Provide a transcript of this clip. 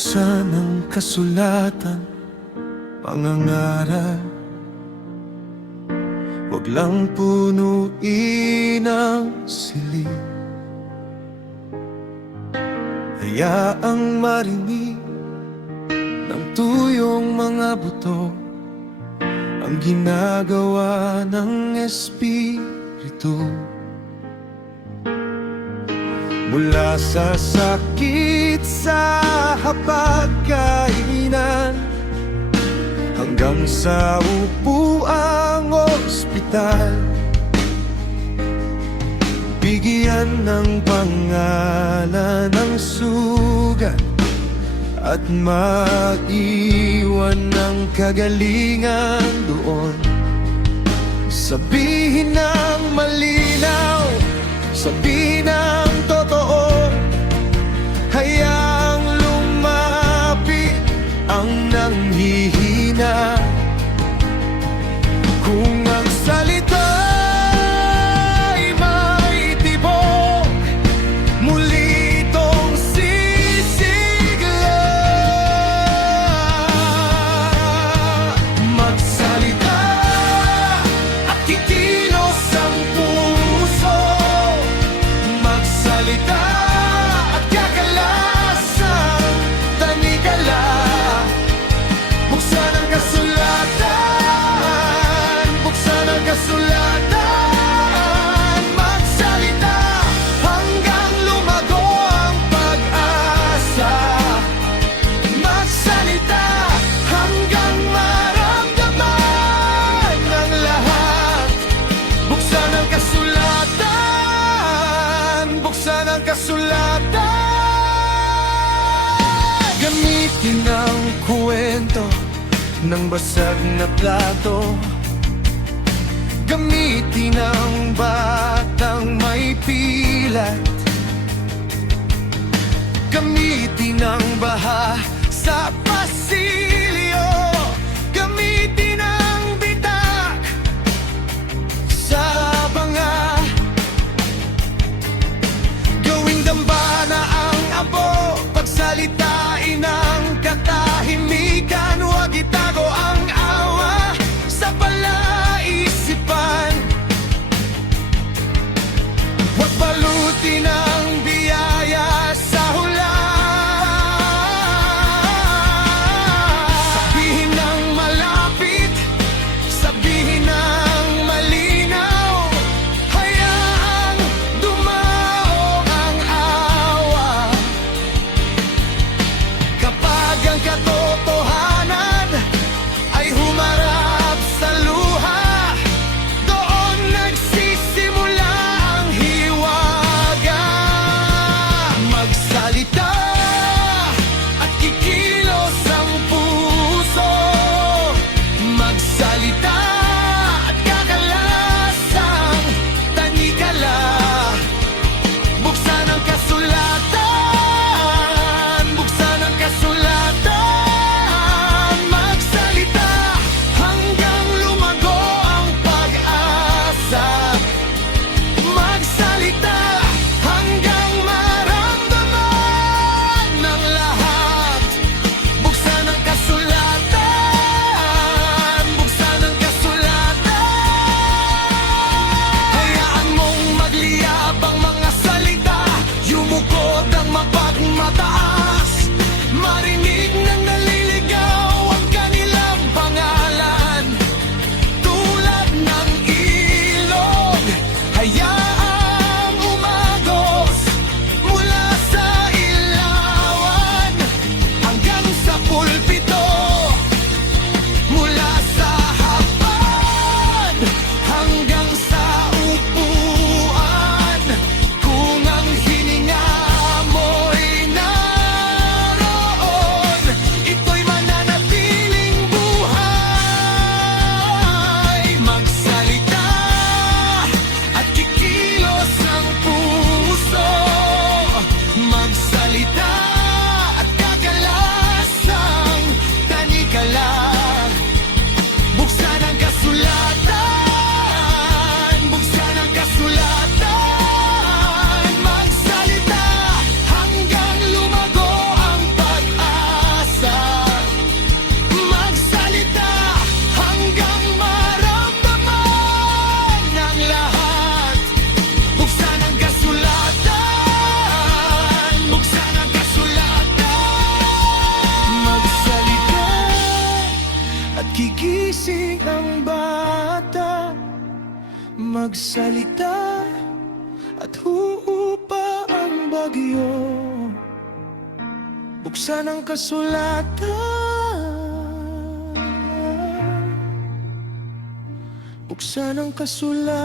Buksan ang kasulatan, pangangaral. Huwag lang punuin ang silid. Hayaang marinig ng tuyong mga buto ang ginagawa ng Espiritu. Mula sa sakit sa hapagkainan hanggang sa upuang ospital, bigyan ng pangalan ng sugat at maiwan ng kagalingan doon. Sabihin ng malinaw, sabihin ng totoo, hayaang lumapit ang nanghihina. Kung ang salita'y may tibok, muli itong sisigla. Magsalita at kikilos ang puso, magsalita at kakalas ang tanikala. Buksan ang kasulatan, buksan ang kasulatan. Magsalita hanggang lumago ang pag-asa. Magsalita hanggang maramdaman ng lahat. Buksan ang kasulatan, buksan ang kasulatan. Gamitin ang kwento ng basag na plato, gamitin ang batang may pilat, gamitin ang baha sa pasilyo, gamitin ang bitak sa banga, gawing dambana ang abo, pagsalitain ang katahimikan. Huwag itago ang awa sa palaisipan, huwag balutin ang biyaya sa hula. magsalita at huupa ang bagyo. Buksan ang kasulatan, buksan ang kasulatan.